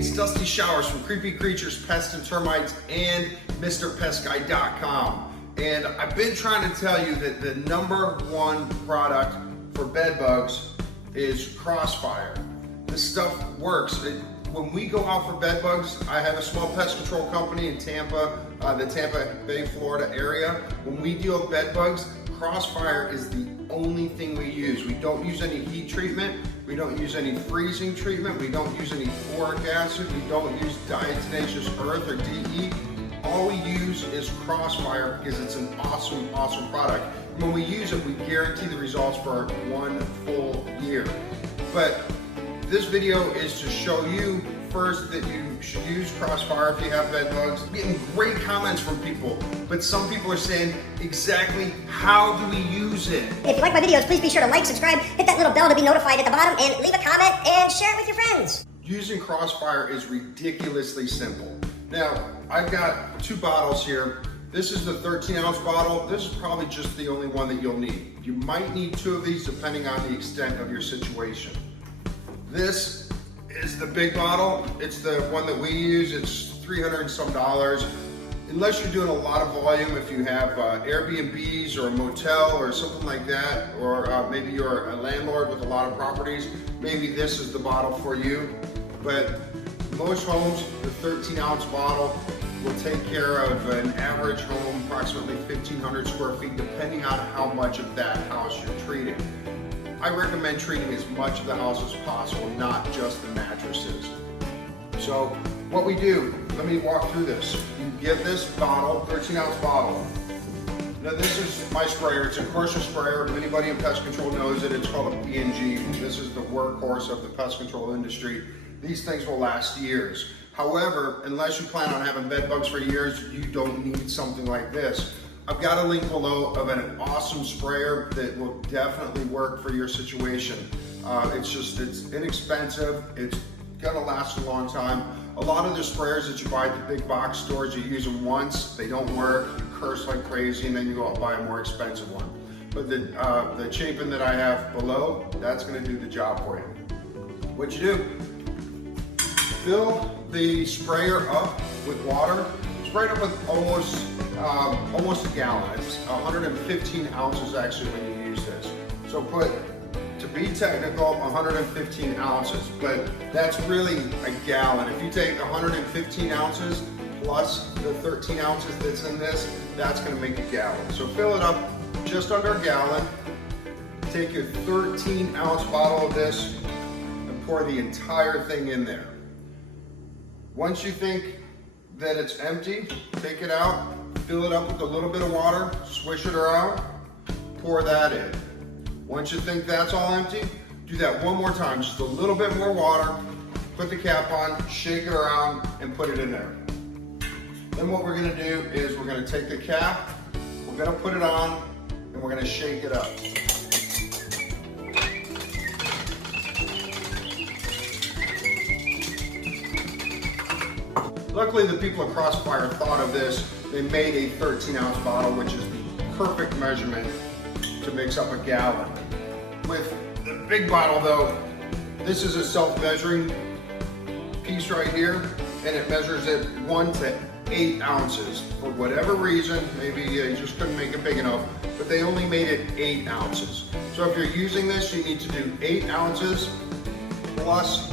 it's Dusty Showers from Creepy Creatures, Pest and Termites, and MrPestGuy.com. And I've been trying to tell you that the #1 product for bed bugs is Crossfire. This stuff works. When we go out for bed bugs, I have a small pest control company in Tampa, the Tampa Bay, Florida area. When we deal with bed bugs, Crossfire is the only thing we use. We don't use any heat treatment. We don't use any freezing treatment. We don't use any boric acid. We don't use diatomaceous earth or DE. All we use is Crossfire because it's an awesome, awesome product. When we use it, we guarantee the results for 1 full year. But this video is to show you first that you should use Crossfire if you have bed bugs. I'm getting great comments from people, but some people are saying exactly how do we use it. If you like my videos, please be sure to like, subscribe, hit that little bell to be notified at the bottom, and leave a comment and share it with your friends. Using Crossfire is ridiculously simple. Now, I've got 2 bottles here. This is the 13-ounce bottle. This is probably just the only one that you'll need. You might need 2 of these depending on the extent of your situation. This is the big bottle. It's the one that we use. It's $300 and some. Unless you're doing a lot of volume, if you have Airbnbs or a motel or something like that, or maybe you're a landlord with a lot of properties, maybe this is the bottle for you. But most homes, the 13-ounce bottle will take care of an average home, approximately 1,500 square feet, depending on how much of that house you're treating. I recommend treating as much of the house as possible, not just the mattresses. So what we do, let me walk through this. You get this bottle, 13-ounce bottle. Now this is my sprayer. It's a Corsa sprayer. If anybody in pest control knows it, it's called a P&G. This is the workhorse of the pest control industry. These things will last years. However, unless you plan on having bed bugs for years, you don't need something like this. I've got a link below of an awesome sprayer that will definitely work for your situation. It's inexpensive. It's gonna last a long time. A lot of the sprayers that you buy at the big box stores, you use them once, they don't work, you curse like crazy, and then you go out and buy a more expensive one. But the Chapin that I have below, that's gonna do the job for you. What you do, fill the sprayer up with water. Spray it up with almost a gallon. It's 115 ounces actually when you use this. So put, to be technical, 115 ounces, but that's really a gallon. If you take 115 ounces plus the 13 ounces that's in this, that's gonna make a gallon. So fill it up just under a gallon. Take your 13-ounce bottle of this and pour the entire thing in there. Once you think that it's empty, take it out, fill it up with a little bit of water, swish it around, pour that in. Once you think that's all empty, do that one more time, just a little bit more water, put the cap on, shake it around, and put it in there. Then what we're gonna do is we're gonna take the cap, we're gonna put it on, and we're gonna shake it up. Luckily, the people at Crossfire thought of this. They made a 13-ounce bottle, which is the perfect measurement to mix up a gallon. With the big bottle though, this is a self-measuring piece right here, and it measures it 1 to 8 ounces. For whatever reason, maybe you just couldn't make it big enough, but they only made it 8 ounces. So if you're using this, you need to do 8 ounces plus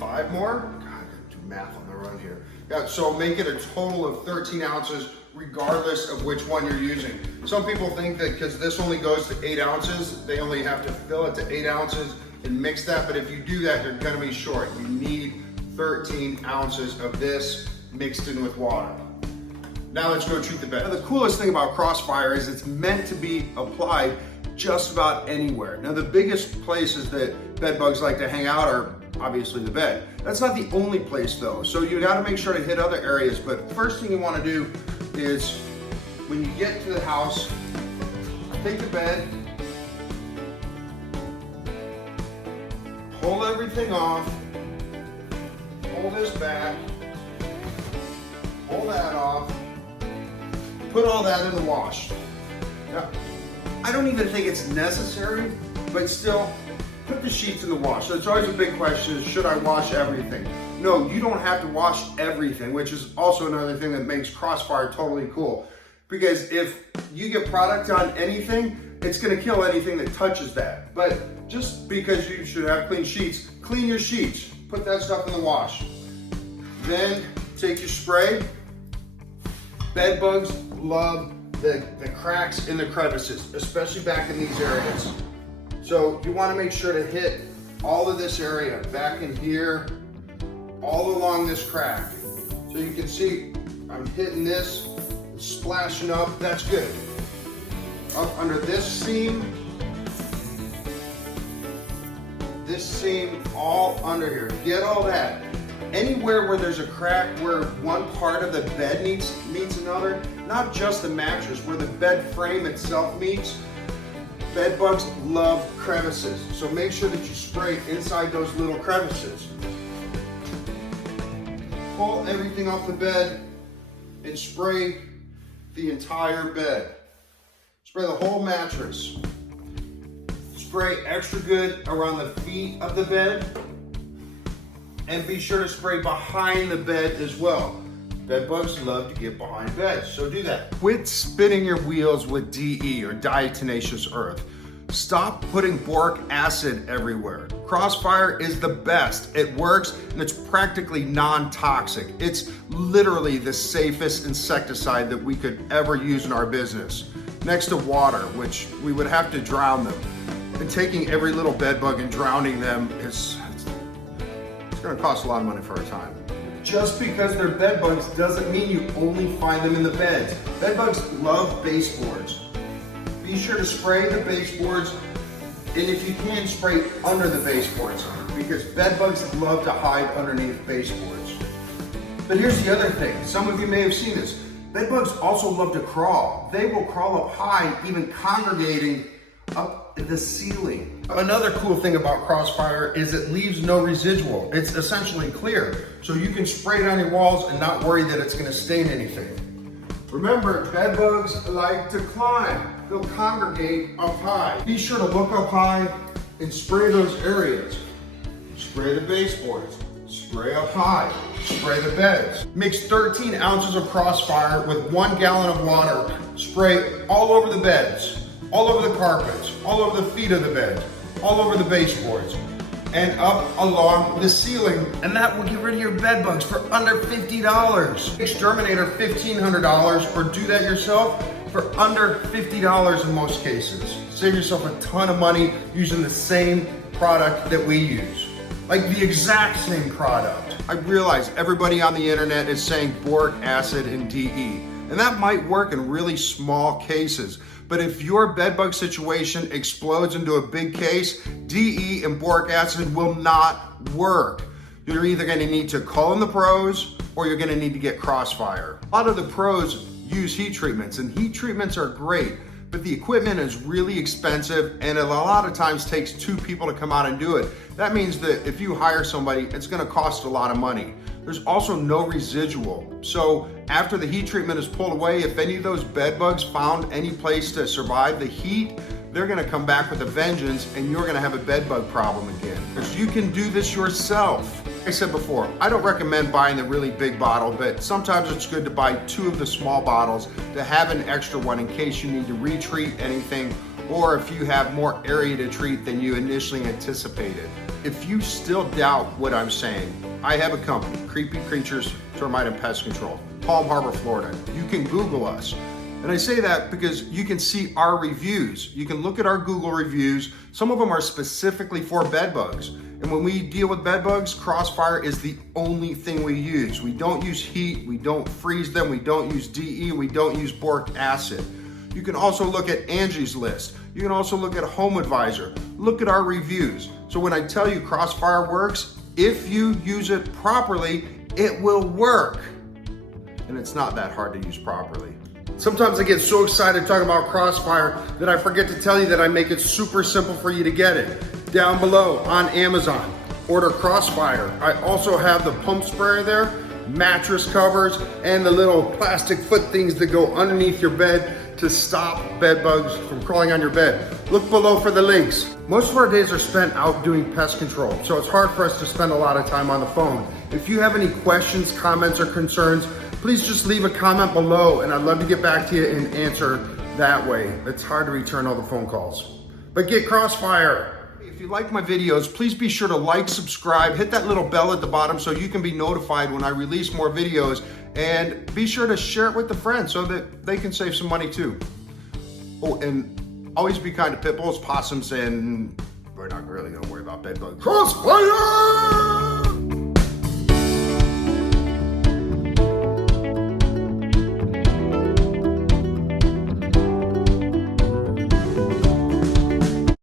5 more. God, I gotta do math on the run here. Yeah, so make it a total of 13 ounces regardless of which one you're using. Some people think that because this only goes to 8 ounces, they only have to fill it to 8 ounces and mix that, but if you do that, you're gonna be short. You need 13 ounces of this mixed in with water. Now let's go treat the bed. Now the coolest thing about Crossfire is it's meant to be applied just about anywhere. Now the biggest places that bed bugs like to hang out are obviously the bed. That's not the only place though. So you gotta make sure to hit other areas, but first thing you wanna do is when you get to the house, take the bed, pull everything off, pull this back, pull that off, put all that in the wash. Now, I don't even think it's necessary, but still, put the sheets in the wash. So it's always a big question, is should I wash everything? No, you don't have to wash everything, which is also another thing that makes Crossfire totally cool. Because if you get product on anything, it's gonna kill anything that touches that. But just because you should have clean sheets, clean your sheets. Put that stuff in the wash. Then take your spray. Bed bugs love the cracks in the crevices, especially back in these areas. So you wanna make sure to hit all of this area, back in here, all along this crack. So you can see I'm hitting this, splashing up, that's good. Up under this seam, all under here. Get all that. Anywhere where there's a crack where one part of the bed meets another, not just the mattress, where the bed frame itself meets, bed bugs love crevices. So make sure that you spray inside those little crevices. Pull everything off the bed and spray the entire bed. Spray the whole mattress. Spray extra good around the feet of the bed. And be sure to spray behind the bed as well. Bed bugs love to get behind beds, so do that. Quit spinning your wheels with DE or diatomaceous earth. Stop putting boric acid everywhere. Crossfire is the best. It works and it's practically non-toxic. It's literally the safest insecticide that we could ever use in our business. Next to water, which we would have to drown them. And taking every little bed bug and drowning them it's gonna cost a lot of money for our time. Just because they're bed bugs doesn't mean you only find them in the beds. Bed bugs love baseboards. Be sure to spray the baseboards, and if you can, spray under the baseboards, because bed bugs love to hide underneath baseboards. But here's the other thing, some of you may have seen this. Bed bugs also love to crawl. They will crawl up high, even congregating up the ceiling. Another cool thing about Crossfire is it leaves no residual. It's essentially clear, so you can spray it on your walls and not worry that it's gonna stain anything. Remember, bed bugs like to climb. They'll congregate up high. Be sure to look up high and spray those areas. Spray the baseboards, spray up high, spray the beds. Mix 13 ounces of Crossfire with 1 gallon of water. Spray all over the beds, all over the carpets, all over the feet of the bed, all over the baseboards, and up along the ceiling. And that will get rid of your bed bugs for under $50. Exterminator $1,500, or do that yourself for under $50 in most cases. Save yourself a ton of money using the same product that we use. Like the exact same product. I realize everybody on the internet is saying boric acid and DE, and that might work in really small cases. But if your bedbug situation explodes into a big case, DE and boric acid will not work. You're either gonna need to call in the pros or you're gonna need to get Crossfire. A lot of the pros use heat treatments, and heat treatments are great, but the equipment is really expensive and it a lot of times takes 2 people to come out and do it. That means that if you hire somebody, it's gonna cost a lot of money. There's also no residual. So after the heat treatment is pulled away, if any of those bed bugs found any place to survive the heat, they're gonna come back with a vengeance and you're gonna have a bed bug problem again. Because you can do this yourself. Like I said before, I don't recommend buying the really big bottle, but sometimes it's good to buy 2 of the small bottles to have an extra one in case you need to retreat anything, or if you have more area to treat than you initially anticipated. If you still doubt what I'm saying, I have a company, Creepy Creatures, Termite and Pest Control, Palm Harbor, Florida. You can Google us. And I say that because you can see our reviews. You can look at our Google reviews. Some of them are specifically for bed bugs. And when we deal with bed bugs, Crossfire is the only thing we use. We don't use heat, we don't freeze them, we don't use DE, we don't use boric acid. You can also look at Angie's List. You can also look at Home Advisor. Look at our reviews. So when I tell you Crossfire works, if you use it properly, it will work. And it's not that hard to use properly. Sometimes I get so excited talking about Crossfire that I forget to tell you that I make it super simple for you to get it. Down below on Amazon, order Crossfire. I also have the pump sprayer there, mattress covers, and the little plastic foot things that go underneath your bed to stop bed bugs from crawling on your bed. Look below for the links. Most of our days are spent out doing pest control, so it's hard for us to spend a lot of time on the phone. If you have any questions, comments, or concerns, please just leave a comment below and I'd love to get back to you and answer that way. It's hard to return all the phone calls. But get Crossfire. If you like my videos, please be sure to like, subscribe, hit that little bell at the bottom so you can be notified when I release more videos, and be sure to share it with a friend so that they can save some money too. Oh, and always be kind to pit bulls, possums, and we're not really gonna worry about bed bugs. Crossfire!